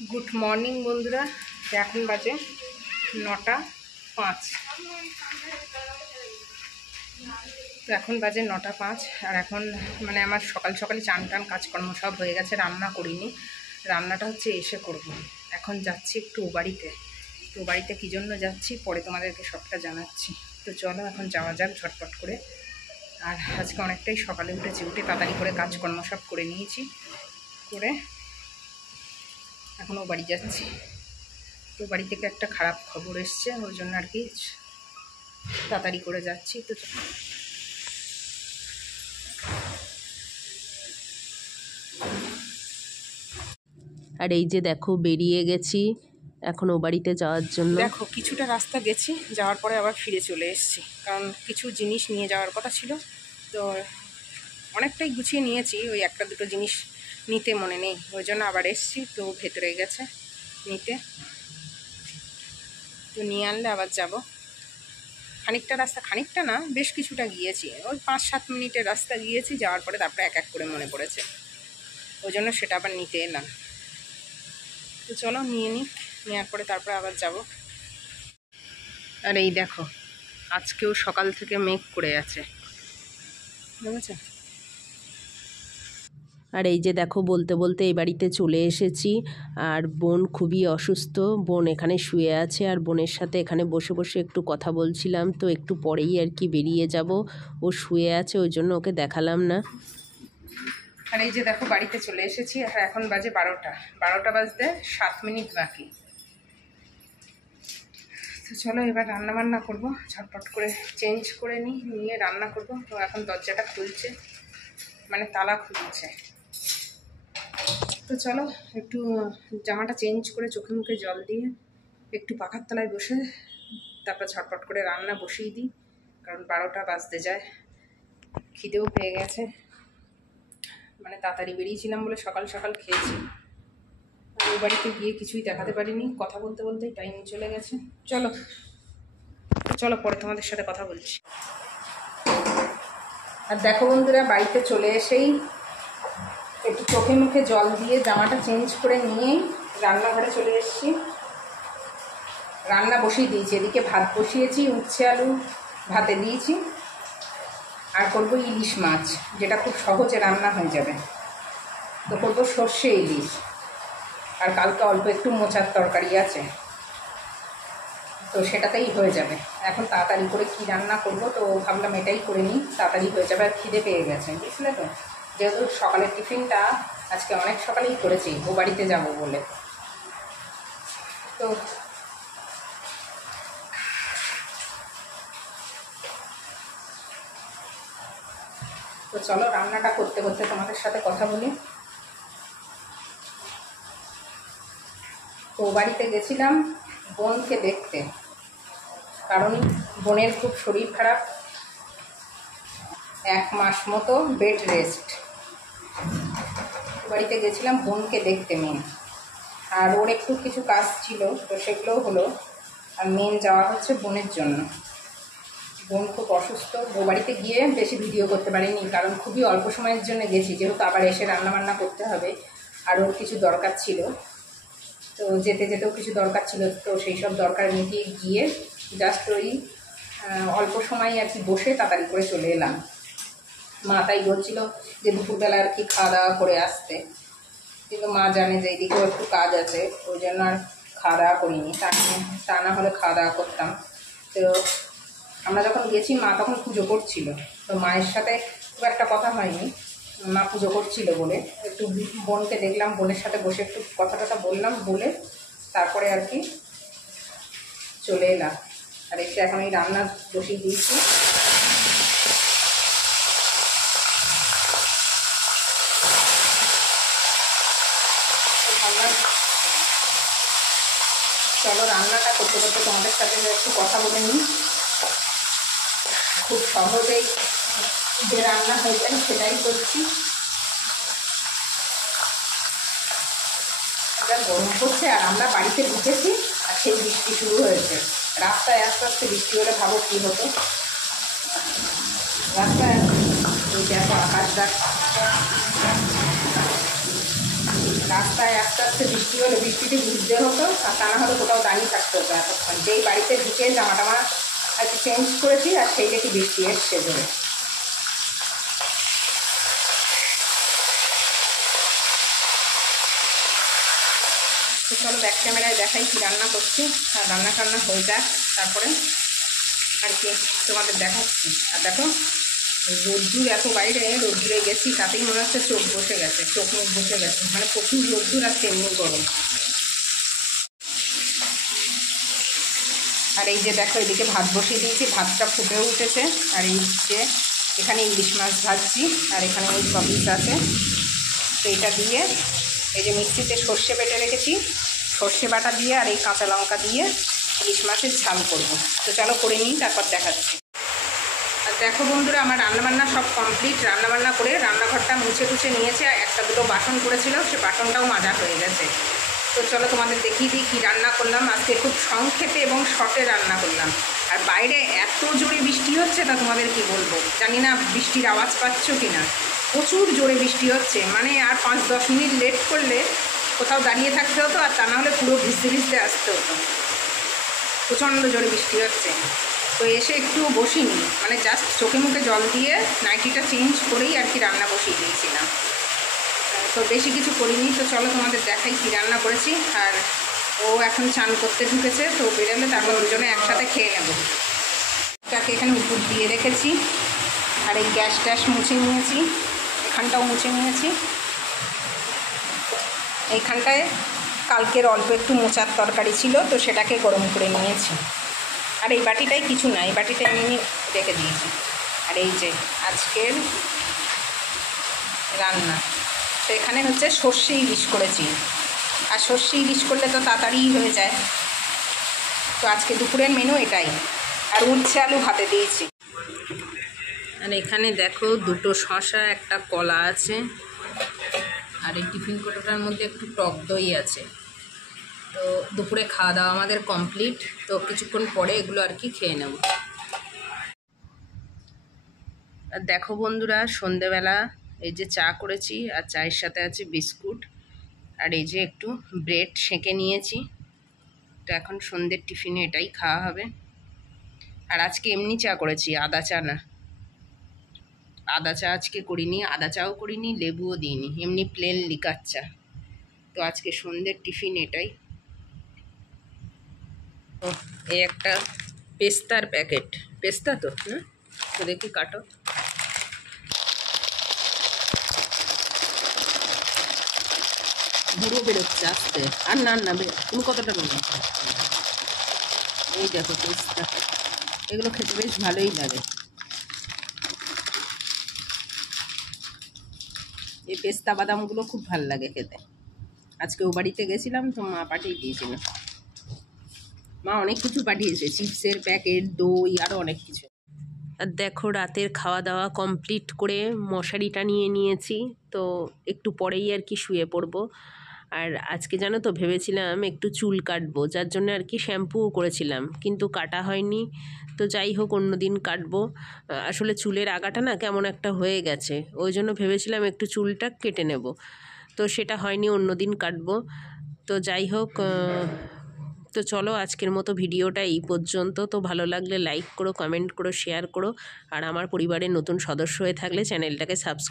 Good morning বন্ধুরা, এখন বাজে 9:05। তো এখন বাজে 9:05 আর এখন মানে আমার সকাল সকালে চান টান কাজকর্ম সব হয়ে গেছে। রান্না করিনি, রান্নাটা হচ্ছে এসে করব। এখন যাচ্ছি একটু ও বাড়িতে। তো বাড়িতে কী জন্য যাচ্ছি পরে তোমাদেরকে সবটা জানাচ্ছি। তো চলো এখন যাওয়া যাক ঝটপট করে। আর আজকে অনেকটাই সকালে উঠেছি, উঠে তাড়াতাড়ি করে কাজকর্ম সব করে নিয়েছি, করে এখন ও বাড়ি যাচ্ছি। তো বাড়ি থেকে একটা খারাপ খবর এসছে, ওই জন্য আর কি তাড়াতাড়ি করে যাচ্ছি। তো আর এই যে দেখো বেরিয়ে গেছি এখন ও বাড়িতে যাওয়ার জন্য। দেখো কিছুটা রাস্তা গেছি, যাওয়ার পরে আবার ফিরে চলে এসেছি, কারণ কিছু জিনিস নিয়ে যাওয়ার কথা ছিল। তো অনেকটাই গুছিয়ে নিয়েছি, ওই একটা দুটো জিনিস নিতে মনে নেই, ওই জন্য আবার এসেছি। তো ভেতরে গেছে নিতে, তো নিয়ে আনলে আবার যাব। খানিকটা রাস্তা, খানিকটা না বেশ কিছুটা গিয়েছি, ওই 5-7 মিনিটের রাস্তা গিয়েছি। যাওয়ার পরে তারপরে এক এক করে মনে পড়েছে, ওই জন্য সেটা আবার নিতে এলাম। তো চলো নিয়ে নিই, নেওয়ার পরে তারপরে আবার যাব। আর এই দেখো আজকেও সকাল থেকে মেঘ করে আছে, বুঝেছো? আর এই যে দেখো বলতে বলতে এই বাড়িতে চলে এসেছি। আর বোন খুবই অসুস্থ, বোন এখানে শুয়ে আছে। আর বোনের সাথে এখানে বসে বসে একটু কথা বলছিলাম। তো একটু পরেই আর কি বেরিয়ে যাব, ও শুয়ে আছে ওই জন্য ওকে দেখালাম না। আর এই যে দেখো বাড়িতে চলে এসেছি, আর এখন বাজে 12টা বাজতে 7 মিনিট বাকি। তো চলো এবার রান্না বান্না করবো, ঝটপট করে চেঞ্জ করে নিয়ে রান্না করব। তো এখন দরজাটা খুলছে, মানে তালা খুলছে। তো চলো একটু জামাটা চেঞ্জ করে চোখে মুখে জল দিয়ে একটু পাখার তলায় বসে তারপর ঝটপট করে রান্না বসিয়ে দিই, কারণ 12টা বাজতে যায়। খিদেও পেয়ে গেছে, মানে তাড়াতাড়ি বেরিয়েছিলাম বলে সকাল সকাল খেয়েছি। ওই বাড়িতে গিয়ে কিছুই দেখাতে পারিনি, কথা বলতে বলতেই টাইম চলে গেছে। চলো চলো পরে তোমাদের সাথে কথা বলছি। আর দেখো বন্ধুরা, বাড়িতে চলে এসেই একটু চোখে মুখে জল দিয়ে জামাটা চেঞ্জ করে নিয়েই রান্নাঘরে চলে এসেছি। রান্না বসিয়ে দিয়েছি, এদিকে ভাত বসিয়েছি, উচ্ছে আলু ভাতে দিয়েছি। আর করবো ইলিশ মাছ, যেটা খুব সহজে রান্না হয়ে যাবে। তো করবো সর্ষে ইলিশ, আর কালকে অল্প একটু মোচার তরকারি আছে, তো সেটাতেই হয়ে যাবে। এখন তাড়াতাড়ি করে কি রান্না করব, তো ভাবলাম এটাই করে নিই, তাড়াতাড়ি হয়ে যাবে। আর খিদে পেয়ে গেছে, বুঝলে তো, যেহেতু সকালের টিফিনটা আজকে অনেক সকালেই করেছি ও বাড়িতে যাব বলে। তো চলো রান্নাটা করতে করতে তোমাদের সাথে কথা বলি। তো ও বাড়িতে গেছিলাম বোনকে দেখতে, কারণ বোনের খুব শরীর খারাপ, 1 মাস মতো বেড রেস্ট। বাড়িতে গেছিলাম বোনকে দেখতে মেন, আর ওর একটু কিছু কাজ ছিল, তো সেগুলোও হলো। আর মেন যাওয়া হচ্ছে বোনের জন্য। বোন খুব অসুস্থ, ও বাড়িতে গিয়ে বেশি ভিডিও করতে পারিনি, কারণ খুবই অল্প সময়ের জন্য গেছি, যেহেতু আবার এসে রান্নাবান্না করতে হবে। আর ওর কিছু দরকার ছিল, তো যেতে যেতেও কিছু দরকার ছিল, তো সেই সব দরকার মিটিয়ে গিয়ে জাস্ট ওই অল্প সময় আর কি বসে তাড়াতাড়ি করে চলে এলাম। মা তাই বলছিল যে দুপুরবেলা আর কি খাওয়া দাওয়া করে আসতে, কিন্তু মা জানে যে এইদিকেও একটু কাজ আছে, ওই জন্য আর খাওয়া দাওয়া করিনি। তা না হলে খাওয়া দাওয়া করতাম। তো আমরা যখন গেছি মা তখন পুজো করছিল, তো মায়ের সাথে খুব একটা কথা হয়নি, মা পুজো করছিল বলে একটু বোনকে দেখলাম, বোনের সাথে বসে একটু কথা টথা বললাম, বলে তারপরে আর কি চলে এলাম। আর এসে এখন এই রান্না বসিয়ে দিয়েছি। চলো রান্নাটা করতে করতে তোমাদের সাথে একটু কথা বলে নিই। খুব সহজেই যে রান্না হয়ে যায় সেটাই করছি। এটা গরম করছে, আর আমরা বাড়িতে ঢুকেছি আর সেই বৃষ্টি শুরু হয়েছে। রাস্তায় আস্তে আস্তে বৃষ্টি হলে ভাবো কী হতো। রাস্তায় ওই দেখো আকাশটা রাস্তায় আস্তে আস্তে বৃষ্টি হলে বৃষ্টিতে ভিজতে হতো, আর তা না হলে কোথাও দাঁড়িয়ে থাকতে হতো এতক্ষণ। যেই বাড়িতে ঢুকে জামা টামা একটু চেঞ্জ করেছি, আর সেই দেখি বৃষ্টি এসছে ধরে। তো চলো ব্যাক ক্যামেরায় দেখাই কি রান্না করছি, আর রান্না টান্না হয়ে যাক তারপরে আর কি তোমাদের দেখাচ্ছি। আর দেখো রোদ্দুর এত বাইরে, রোদ্দুরে গেছি তাতেই মনে হচ্ছে চোখ বসে গেছে, চোখ মুখ বসে গেছে, মানে প্রচুর রোদ্দুর আর তেমনি গরম। আর এই যে দেখো এদিকে ভাত বসিয়ে দিয়েছি, ভাতটা ফুটেও উঠেছে। আর এই যে এখানে ইলিশ মাছ ভাজছি, আর এখানে এই সবিস আছে। তো এইটা দিয়ে এই যে মিক্সিতে সর্ষে বেটে রেখেছি, সর্ষে বাটা দিয়ে আর এই কাঁচা লঙ্কা দিয়ে ইলিশ মাছের ঝাল করব। তো চলো করে নিই, তারপর দেখাচ্ছি। আর দেখো বন্ধুরা, আমার রান্নাবান্না সব কমপ্লিট। রান্নাবান্না করে রান্নাঘরটা মুছে টুছে নিয়েছে, আর একটা দুটো বাসন করেছিল, সে বাসনটাও মাজা হয়ে গেছে। তো চলো তোমাদের দেখিয়ে দিই কী রান্না করলাম আজকে। খুব সংক্ষেপে এবং শর্টে রান্না করলাম। আর বাইরে এত জোরে বৃষ্টি হচ্ছে, তা তোমাদের কি বলবো, জানি না বৃষ্টির আওয়াজ পাচ্ছ কি না। প্রচুর জোরে বৃষ্টি হচ্ছে, মানে আর 5-10 মিনিট লেট করলে কোথাও দাঁড়িয়ে থাকতে হতো, আর তা না হলে পুরো ভিজতে ভিজতে আসতে হতো। প্রচণ্ড জোরে বৃষ্টি হচ্ছে। তো এসে একটু বসিনি, মানে জাস্ট চোখে মুখে জল দিয়ে নাইটিটা চেঞ্জ করেই আর কি রান্না বসিয়ে দিয়েছিলাম। তো বেশি কিছু করিনি। তো চলো তোমাদের দেখাই কী রান্না করেছি। আর ও এখন চান করতে ঢুকেছে, তো বেরোলে তারপর দুজনে একসাথে খেয়ে নেব। তাকে এখানে উপর দিয়ে রেখেছি, আর এই গ্যাস ট্যাস মুছে নিয়েছি, এখানটাও মুছে নিয়েছি। এইখানটায় কালকের অল্প একটু মোচার তরকারি ছিল, তো সেটাকে গরম করে নিয়েছি। আর এই বাটিটায় কিছু না, এই বাটিটা এমনি রেখে দিয়েছি। আর এই যে আজকের রান্না, তো এখানে হচ্ছে সর্ষে ইলিশ করেছি। আর সর্ষে ইলিশ করলে তো তাড়াতাড়ি হয়ে যায়। তো আজকে দুপুরের মেনু এটাই। আর উচ্ছে আলু ভাতে দিয়েছি। আর এখানে দেখো দুটো শসা, একটা কলা আছে, আর এই টিফিন কোটোটার মধ্যে একটু টক দই আছে। তো দুপুরে খাওয়া দাওয়া আমাদের কমপ্লিট। তো কিছুক্ষণ পরে এগুলো আর কি খেয়ে নেব। আর দেখো বন্ধুরা, সন্ধেবেলা এই যে চা করেছি, আর চায়ের সাথে আছে বিস্কুট, আর এই যে একটু ব্রেড সেঁকে নিয়েছি। তো এখন সন্ধ্যের টিফিনে এটাই খাওয়া হবে। আর আজকে এমনি চা করেছি, আদা চা না। আদা চা আজকে করিনি, আদা চাও করিনি, লেবুও দিইনি, এমনি প্লেন লিকার চা। তো আজকে সন্ধ্যের টিফিন এটাই। ও এই একটা পেস্তার প্যাকেট, পেস্তা তো না, তো দেখি কাটো। গুঁড়ো বেরোচ্ছে আস্তে, আর না না তুমি কতটা নেবে। এই দেখো পেস্তা, এগুলো খেতে বেশ ভালোই লাগে। এই পেস্তা বাদামগুলো খুব ভালো লাগে খেতে। আজকে ও বাড়িতে গেছিলাম, তো মা পাঠিয়ে দিয়েছিল। মা অনেক কিছু পাঠিয়েছে, চিপসের প্যাকেট, দই, আরও অনেক কিছু। আর দেখো রাতের খাওয়া দাওয়া কমপ্লিট করে মশারিটা নিয়ে নিয়েছি। তো একটু পরেই আর কি শুয়ে পড়বো। আর আজকে জানো তো ভেবেছিলাম একটু চুল কাটবো, যার জন্য আর কি শ্যাম্পুও করেছিলাম, কিন্তু কাটা হয়নি। তো যাই হোক, অন্য দিন কাটবো। আসলে চুলের আগাটা না কেমন একটা হয়ে গেছে, ওই জন্য ভেবেছিলাম একটু চুলটা কেটে নেব। তো সেটা হয়নি, অন্য দিন কাটবো। তো যাই হোক, তো চলো আজকের মতো ভিডিওটা এই পর্যন্ত। তো ভালো লাগলে লাইক করো, কমেন্ট করো, শেয়ার করো। আর আমার পরিবারের নতুন সদস্য হয়ে থাকলে চ্যানেলটাকে সাবস্ক্রাইব